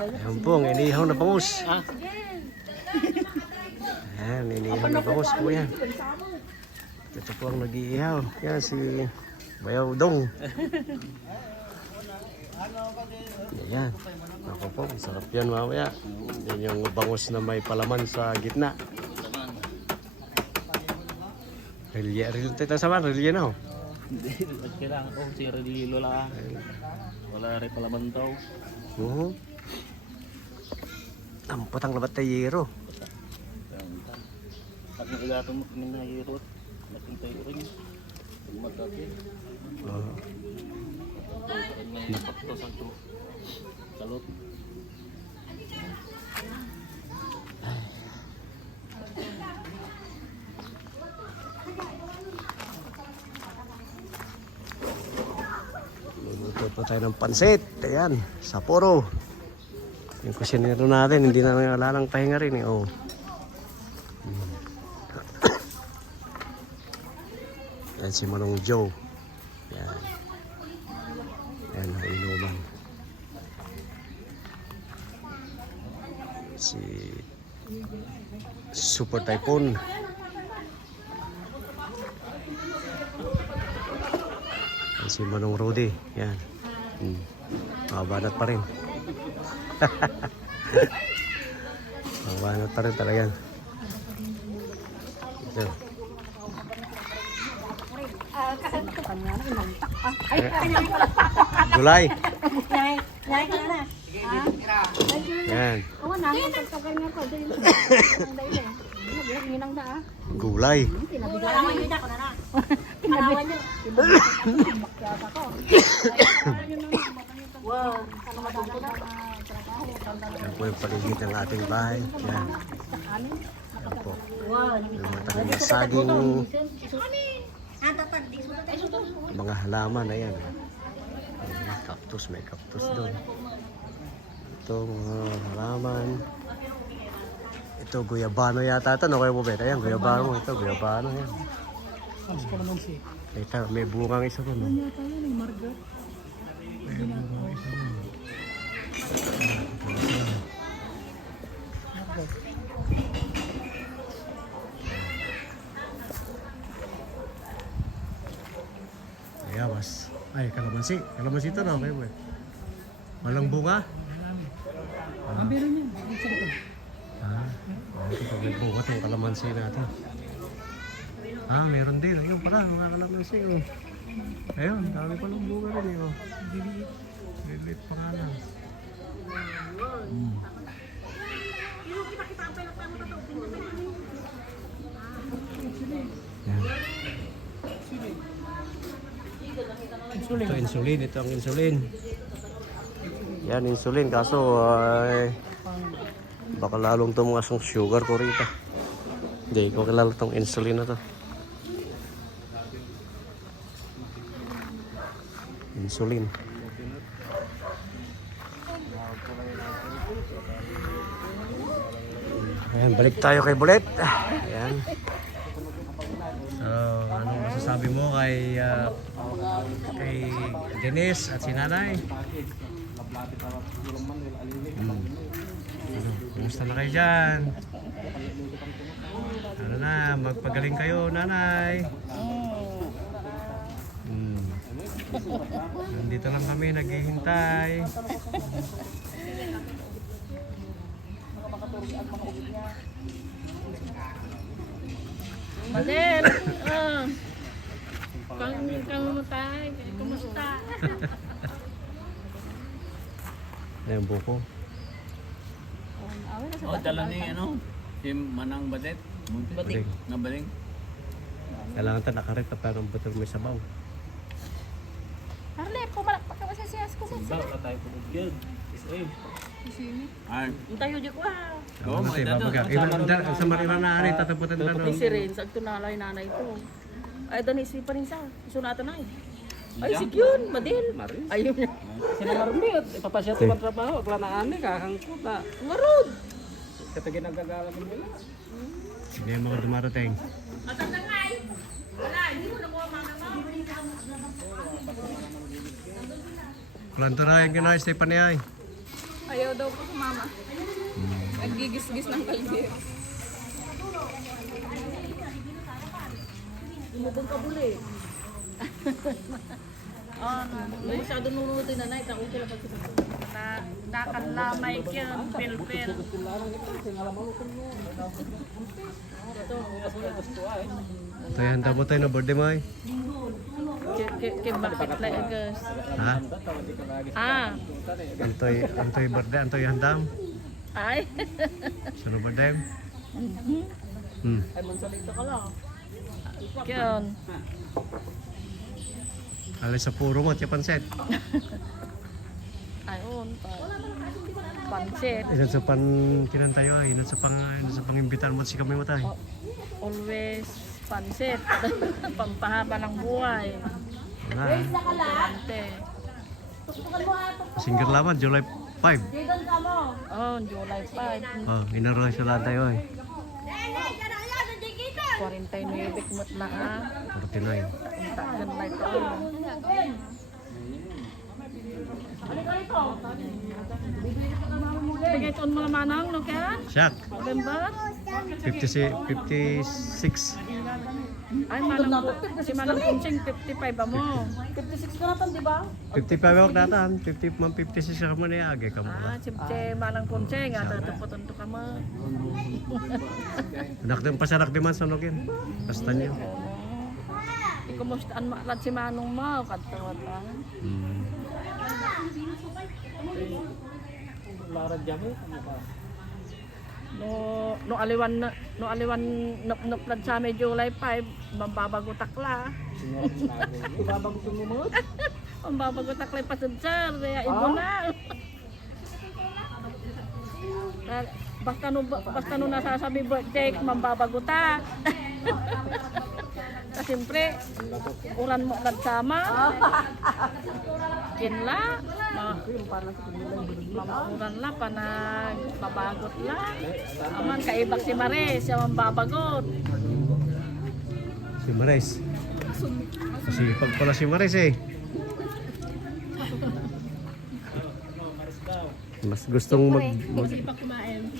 Ayan po, ang inihaw na bangus. Ayan, inihaw na bangus po yan. Ito po ang nag-iihaw. Yan si Bayaw Dong. Ayan. Ako po, sarap yan mamaya. Yan yung bangus na may palaman sa gitna. Rilya tayo sama, rilya na ho. Hindi, kailangan ko si Radilo lang. Wala rin palaman daw. Oo. Ang patang labat tayero. Pag nailatong mo kami na hirot, natin tayo rin. Pag magkapi. Oo. Pag may napakto sa ito. Salot. Luluto po tayo ng pansit. Ayan, Sapporo. Yung kusinero natin, hindi na wala lang pahinga rin eh. Oh. Yan si Manong Joe. Yan. Yan ang inuman. Si Super Typhoon. Yan si Manong Rudy. Yan. Mabanat pa rin. Mabanat pa rin talaga. Ito. Gulay. Yan. Gulay. Yan po yung paligid ng ating bahay. Yan. Yan po. Yung matagal na saging mga halaman na yan. May cactus doon. Ito mga halaman. Ito guyabano yata ito. No kayo po beta yan. Guyabano ito. Guyabano yan. May bungang isa doon. May bungang isa doon. Ayawas. Ay, kalamansi. Kalamansi ito na. Okay, boy. Walang bunga? Meron yan. Ito pag may bunga itong kalamansi natin. Meron din. Ayun pala, mga kalamansi. Oh. Ayun, dami pa ng bunga rin. Oh. Lilit pa nga lang. Yan. Ito insulin, ito ang insulin. Yan insulin kaso baka lalong tumaas ang sugar ko rito. Hindi ko kilala itong insulin na to. Insulin. Ayan, balik tayo kay Bulet. Ayan. So, anong masasabi mo kay Dennis at si Nanay? Kumusta na kayo dyan? Ano na, magpagaling kayo, Nanay. Nandito lang kami, naghihintay. Badel! Kumusta? Ayan buko. Dala ni si Manang Badet. Baling. Na baling. Kailangan ito nakarita para ang butil may sabaw. Harle, pumalak pa ka ba sa siyas ko sa Wala tayo pumugyan. Israel. Arn. tayo di ko Oo, mati, babaga. Sa marina na ari, tataputan na May si Ren, sa tunalay nanay ko. Ay, doon isi pa rin sa. Sunatan na Ay, si Kyun, Madil. Ayun niya. Sila marumit, ipapasya ito ang trabaho, klanaan ni kakangkuta. Marud! Katagin ang gagalang nila. Hindi yung mga dumarating. Kulanto na yung gano'n, Stephanie ay. Ayaw daw po sumama. Nagigis-gis ng kaldero. Lumubog ka buli. Masyado nunutin na nay. Tako sila pag nakanlamay kyan. Pil-pil. Ito yung handa mo tayo na birthday mo ay. Bakit lang agas. Ha? Antoy birthday, antoy handam. Ay. Sino birthday? Ay, magsalita ka lang. Kyan. Alis sa puro mo, tiya pansit. Ayun. Pansit. Ilan sa pan kinantayo ay, ilan sa pangimbitan mo si kami mo tayo. Always pansit. Pampahaba ng buhay. Wala. Ante. Singer laban, July 5. Oh, July 5. Oh, inaroy sa lahat tayo ay. 49 kumot na ha. 49. Unta ganun ito. Bigay ito mga manang, no kaya? Siyak, November? 56. Ay, manang si Manang Kunsing, 55 mo. 56 ka natin, di ba? 55 ako datan, 50 man 56 ako man age ka mo. Si Manang Kunsing, at tupo-tunto ka mo. Anak din pasarak di man sanogin. Basta niyo. Ikumustaan maalat si Manong mo, katawatan. Larad jami. No aliwan nuplad sa may July 5, mambabago takla. Babang tumumot. Mambabago takla pasud sir, kaya ibo na. Basta no nasasabi birthday, mambabago ta. Siyempre, uran mo nagsama. Kinla, mamuran la, babagot la. Aman, kaibak si Maris, siya mambabagot. Si Maris. Kasi pag pala si Maris eh. Mas gustong Sipak kumain.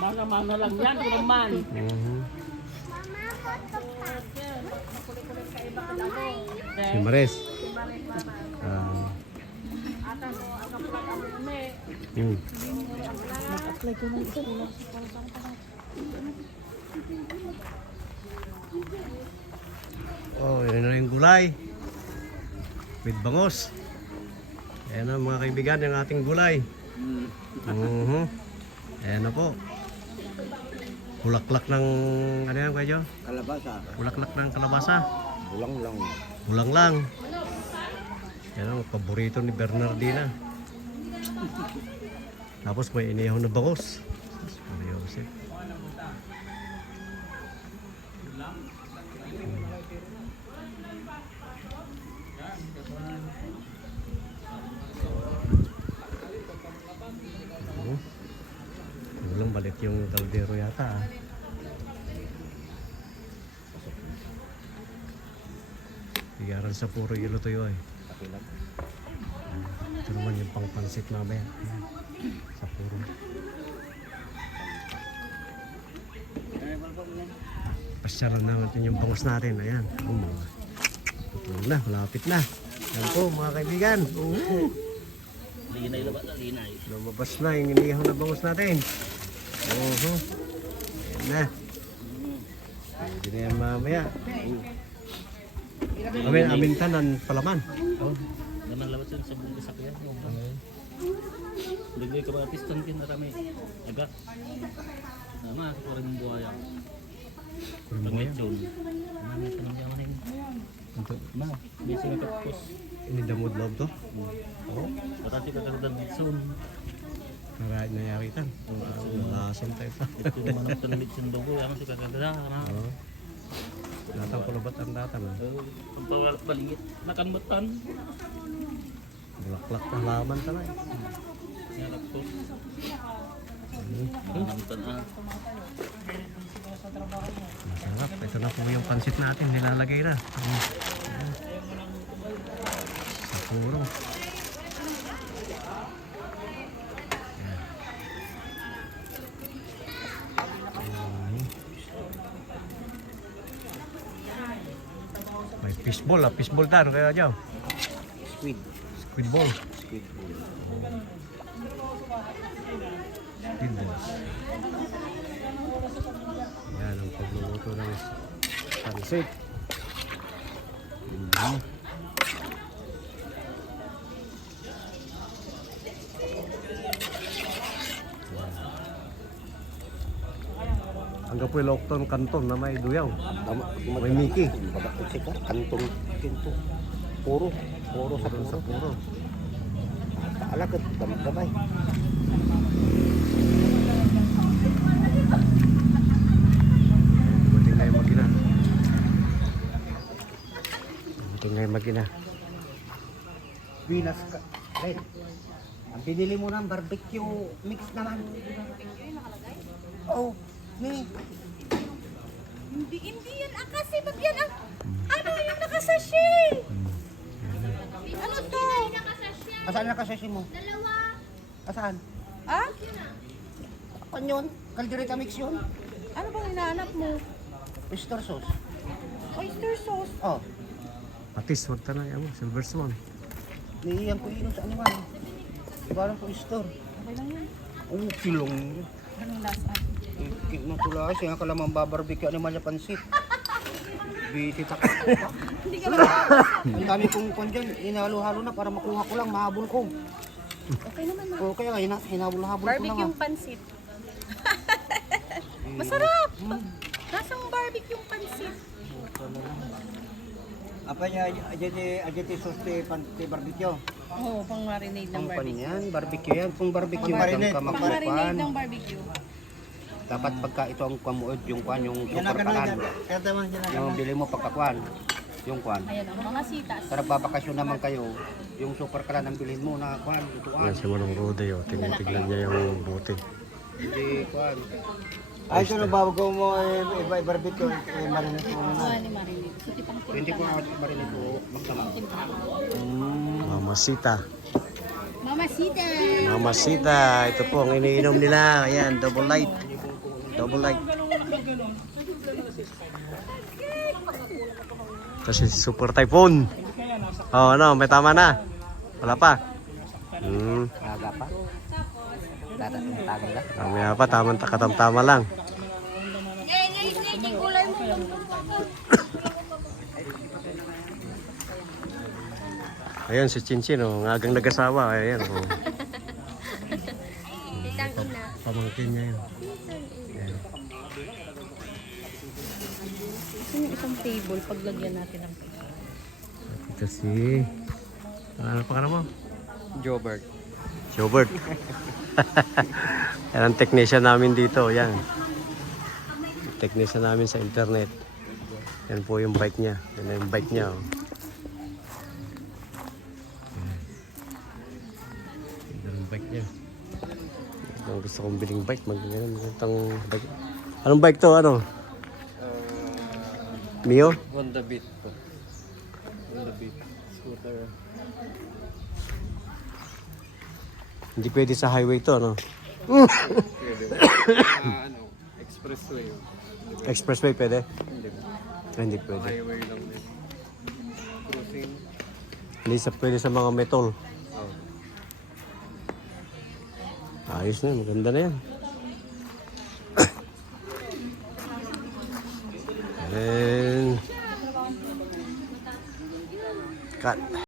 Mana-mana lang yan, ito naman. Si Maris. Oh, yun na yung gulay. With bangos. Ayan na mga kaibigan, yung ating gulay. Ayan na po. Bulaklak ng, ano yan kayo? Kalabasa. Bulaklak ng kalabasa. Bulang lang. Bulang lang. Yan ang paborito ni Bernardina. Tapos may inihaw na bangos. Mariosip. Walang balik yung kaldero yata. Bigaran sa puro ilo tuyo eh. Ito naman yung pangpansit mamaya. Ayan, sa puro. Pasyaran natin yung bangos natin. Ayan. Ito na, malapit na. Ayan po mga kaibigan. Linay na ba? Linay. Lumabas na yung inihaw na bangos natin. Ayan na. Hindi na yan mamaya. Amintanan palaman. Naman labas yun sa buong kasakyan. Bigay ka ba piston kin na rami. Aga. Nama, ako rin yung buhaya. Pag-medyon. Ano ito nang yaman yun? Ma, may sinakapos. Ini damod loob to? Oo. Patati ka kagad soon. Naraid na yakitan. Lasam tayo pa. Ito naman ang tanamid sindugo. Yaman si kagada. Oo. Datang kulabat ang datang. Pagpabalingit. Nakanbatan. Bulaklak na halaman tanay. Sinakapos. Nakanbatan ah. Masarap. Ito na po yung pansit natin. Nilalagay na. Sa puro. Fishball, fishball ta, ano kaya dyan? Squid. Squid ball. Squid ball. Squid balls. Yan ang pagluluto ng pansit. Hanggang po ilokton kanton na may duyaw. May Mickey. Bagay ka, kantong kinto. Puro sa Puro sa puro. puro. Kaalakad, damay. Dumating na yung magina. Dumating na yung magina. Pinas ka. Red. Ang binili mo ng barbecue mix naman. Oh, ni. Hindi yan akasi, ba't yan ang... Ano yung nakasashay? Ano to? Asaan na kasashi mo? Dalawa. Asaan? Ah? Ano yun? Caldereta mix yun? Ano bang hinahanap mo? Oyster sauce. Oyster sauce. Oh, Patis, wag tanay mo. Silver Swan. niiyan ko yun sa animal. Ibarang ko oyster. Okay lang yan. Oh, kilong. Anong lasa? Natula siya nga kalamang babarbecue animal niya pansit. Bisit ako. Hindi ka makakasa. Ang dami kong kwan dyan, hinalo-halo na para makuha ko lang, mahabol ko. Okay naman na. O kaya hinabol-habol ko na nga. Barbecue pansit. Masarap! Nasang barbecue pansit? Apa niya, ajete sauce panti barbecue. Oo, pang marinade ng Ang pan barbecue. yan, barbecue yan. Kung barbecue Pang ka marinade makukuhan. ng barbecue. Dapat pagka ito ang kwamuod, yung kwan, yung super kalan. Yung bili mo pagkakuan, yung kwan. Ayan ang mga sitas. Sa nagbabakasyon naman kayo, yung super kalan ang bilhin mo na kwan, tutuan. Yan si Manong Rudy. Oh. Tingnan niya yung buti. Hindi kwan. Ay, ito na bago mo barbecue, marinate mo Oo, na. ni marinade. Suti pang Hindi ko timpla. na marinig ko magdamag. Mamasita. Mamasita! Mamasita. Ito po ang iniinom nila. Ayan, double light. Double light. Kasi super typhoon. Oh, ano, may tama na. Wala pa. Aga pa. Tagal ka. Mamaya pa, katamtama lang. Ayan si Chinchin, oh, ngagang nag-asawa. Ayan, oh. Pamangkin niya yun. Ayan. Yung isang table, paglagyan natin ng Ito si... Ano pa ka mo? Jobert. Jobert. Yan ang technician namin dito. Yan. Technician namin sa internet. Yan po yung bike niya. Yan yung bike niya. Oh. Yan yung bike niya. Ang gusto kong biling bike. Magandang bike. Anong bike to? Ano? Mio? Honda Beat po. Honda Beat. Scooter. Hindi pwede sa highway to, ano? Expressway. Expressway pwede? Hindi. Hindi pwede. Highway lang din. Cruising. Hindi pwede sa mga metal. Ayos na, maganda na yan. And cut.